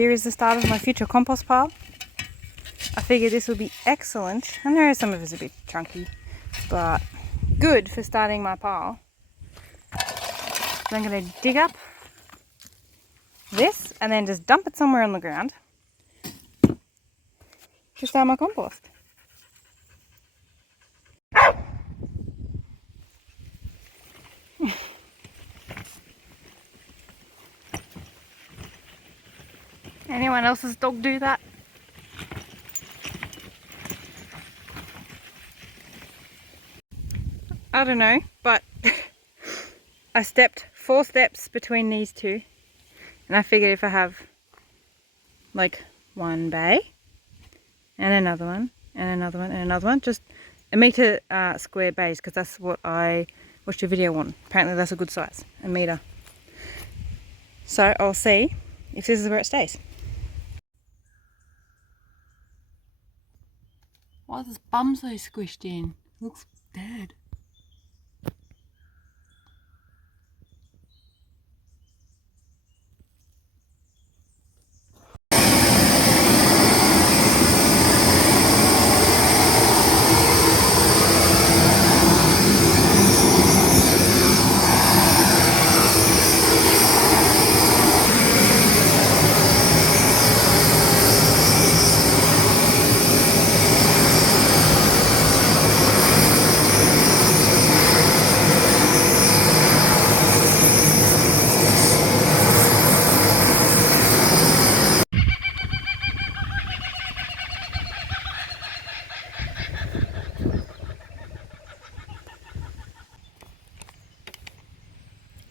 here is the start of my future compost pile. I figured this will be excellent. I know some of it's a bit chunky, but good for starting my pile. So I'm going to dig up this and then just dump it somewhere on the ground to start my compost. Anyone else's dog do that? I don't know, but I stepped 4 steps between these two, and I figured if I have like one bay and another one and another one and another one, just a meter square bays, because that's what I watched a video on. Apparently that's a good size, a meter. So I'll see if this is where it stays. Why is this bum so squished in? Looks dead.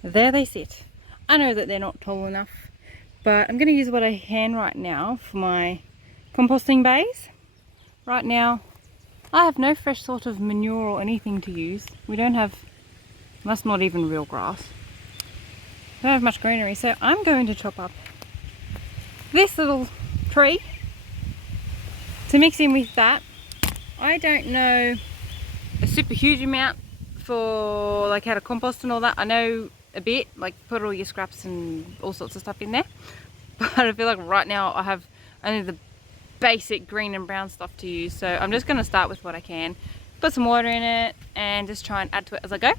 There they sit. I know that they're not tall enough, but I'm going to use what I can right now for my composting bays. Right now I have no fresh sort of manure or anything to use. We don't have, that's not even real grass. We don't have much greenery, so I'm going to chop up this little tree to mix in with that. I don't know a super huge amount for like how to compost and all that. I know a bit, like put all your scraps and all sorts of stuff in there, but I feel like right now I have only the basic green and brown stuff to use, so I'm just going to start with what I can, put some water in it and just try and add to it as I go,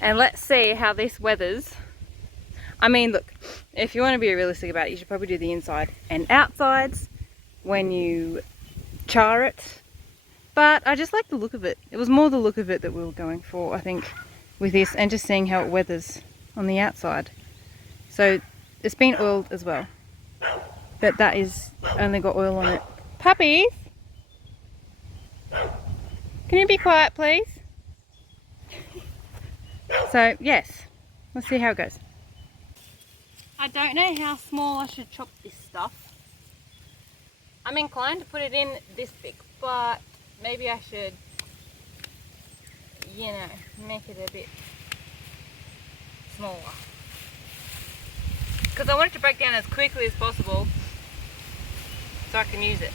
and let's see how this weathers. I mean, look, if you want to be realistic about it, you should probably do the inside and outsides when you char it. But I just like the look of it. It was more the look of it that we were going for, I think, with this, and just seeing how it weathers on the outside. So it's been oiled as well, but that is only got oil on it. Puppies, can you be quiet, please? So yes, let's see how it goes. I don't know how small I should chop this stuff. I'm inclined to put it in this big, but maybe I should, you know, make it a bit smaller. Because I want it to break down as quickly as possible so I can use it.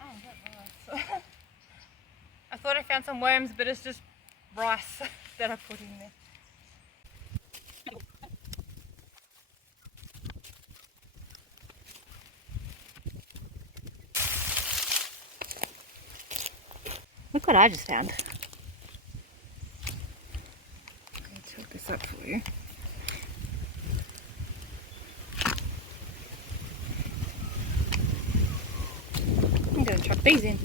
Oh, that's nice. I thought I found some worms, but it's just rice that I put in there. Look what I just found. I'll tilt this up for you. I'm going to chuck these in.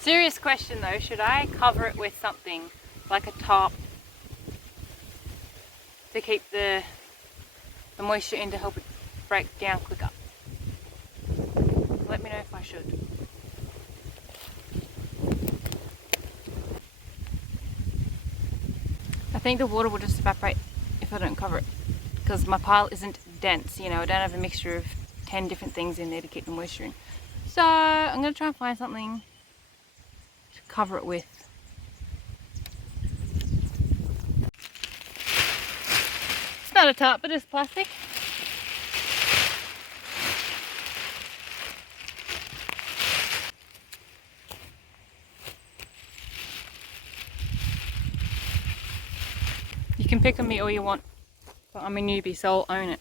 Serious question though, should I cover it with something like a tarp to keep the moisture in to help it break down quicker? Let me know if I should. I think the water will just evaporate if if I don't cover it, because my pile isn't dense, you know, I don't have a mixture of 10 different things in there to keep the moisture in. So I'm going to try and find something to cover it with. It's not a tarp, but it's plastic. You can pick on me all you want, but I'm a newbie, so I'll own it.